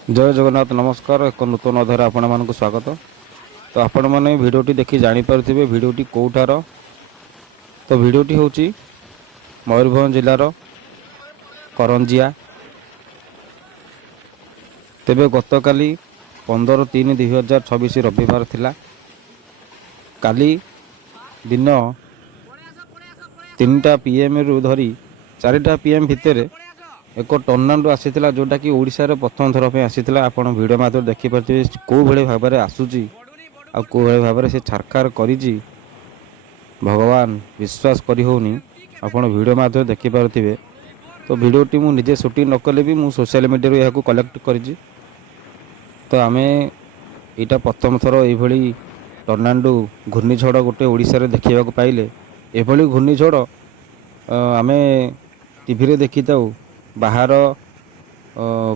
जय जगन्नाथ नमस्कार। एक नूतन अध्याय आपण मानक स्वागत। तो आपण मैंने भिडटी देखि जानीपारे भिडटी कौटार। तो भिडटी हूँ मयूरभंज जिलार करंजिया। तेबे गतकाली 15/3/2026 रविवार थिला। काली दिन 3टा PM रु धरी 4टा PM भितर एक टर्नाडो आसीथिला जोटा कि ओडिशा रे प्रथम थर पे आसीथिला। आपण वीडियो माध्यम देखि पारथिबे को भले भाबरे आसुची आ को भले भाबरे से छारखार करिची भगवान विश्वास करि होनी। आपण वीडियो माध्यम देखि पारथिबे। तो वीडियोटी मु निजे शूटिंग न कले भी मु सोशल मीडिया रे याकू कलेक्ट करिची। तो आमे एटा प्रथम थर ए भली टर्नाडो घूर्णिझड़ गोटे ओडिशा रे देखिबा को पाइले। ए भली घूर्णिझड़ आमे टीवी रे देखि ताऊ बाहर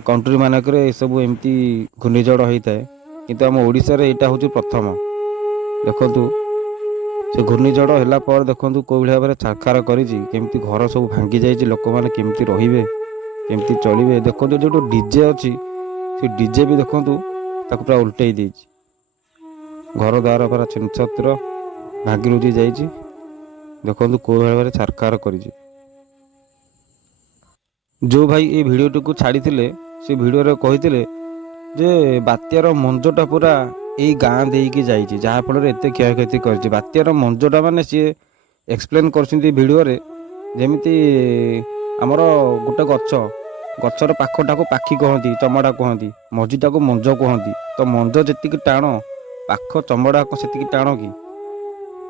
कंट्री मानक सब एमती घूर्णिझड़ होता है, किंतु आम ओडिशा रे एटा हूँ प्रथम। देखु से घूर्णिझड़ होला पर देखु कौ भाव में छारखार करमती घर सब भांगी जाइए। लोक मैंने केमती रे केमती चलिए। देखो जो डीजे अच्छी से डीजे भी देखु पूरा उल्टे दे घर द्वार पूरा छिनछत्र भांगी रुजी जाइए। देखु कौ भाव में छारखार कर जो भाई ये भिडियोटी को छाड़ी से भिडियो कही जे बात्यार मंजटा पूरा यही गाँ देकी जाइए, जहाँफल एत क्षयक्षति कर बात्यार मंजटा माने सी एक्सप्लेन कर जमीती आमर गोटे गचर पाखटा को पाखी कहती, चमड़ा कहती, मझीटा को मंज कहती। तो मंज जी टाण पाख चमड़ा से टाण कि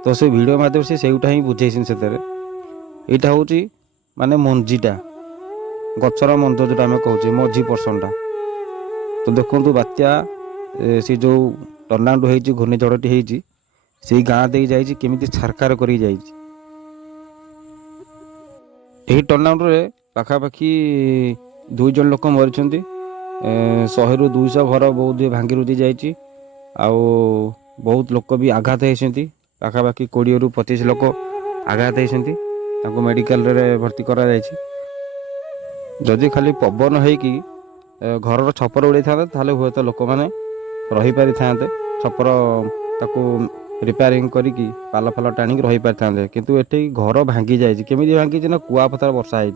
तो से भिडियो माध्यम से सेटा ही बुझे से यहाँ हूँ माने मंजीटा गचर मंज जो आम कहे मझी पर्सनटा। तो देखो बात्या से जो टर्नाडो हो घूर्णिझड़टी होती से गाँ दे जामी छारखार कर टर्नाडो रे पाखापाखि 2 जन लोक मरी 100 ରୁ 200 घर बहुत भांगी रुजी जाइए। बहुत लोक भी आघात होती पाखापाखि 20 ରୁ 25 लोक आघात होती मेडिकल रे भर्ती करा जाइए। जदि खाली पवन होगी घर छपर उड़े था हुए तो लोक मैंने रही पारि था छपर ताको रिपेयरिंग करिकी पाल फाल टाणी रही पारि था। किंतु एठी घर भांगी जाइए। केमी भांगी ना कुआपथर वर्षा है।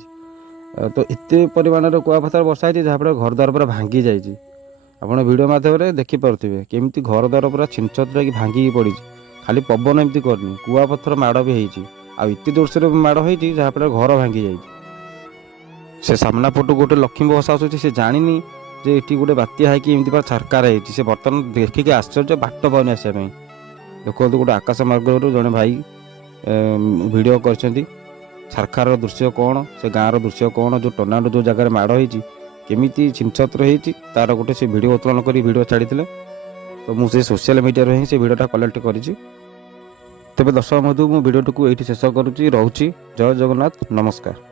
तो एत परिमाण कुआपथर वर्षा है जहाँफल घर द्वार पूरा भांगी जाइए। आपड़ वीडियो माध्यम देखिपे केमती घर द्वार पूरा छिनछत्र कि भांगी पड़ी। खाली पवन एमती करनी कुआपथर माड़ भी होती आते जोर से माड़ होती जहाँफल घर भांगी जाइए। से सामना पटू गोटे लक्ष्मी बस आसूँ से जानी जे ये गोटे बात्या है कि एमती पूरा छारखार होती। से बर्तमान देखिक आश्चर्य बाट पाने आसपाई। देखो गोटे आकाश मार्ग जड़े भाई वीडियो कर छारखार दृश्य कौन, से गाँव दृश्य कौन, जो टर्नाडो जो जगह माड़ होती केमी छिनछत्र होती तार गोटे से वीडियो उत्तोलन कर वीडियो छाड़ी। तो मुझे सोशल मीडिया ही से वीडियोटा कलेक्ट कर तेज दर्शक बंधु मु वीडियोटी को ये शेष करुँच। रोची जय जगन्नाथ नमस्कार।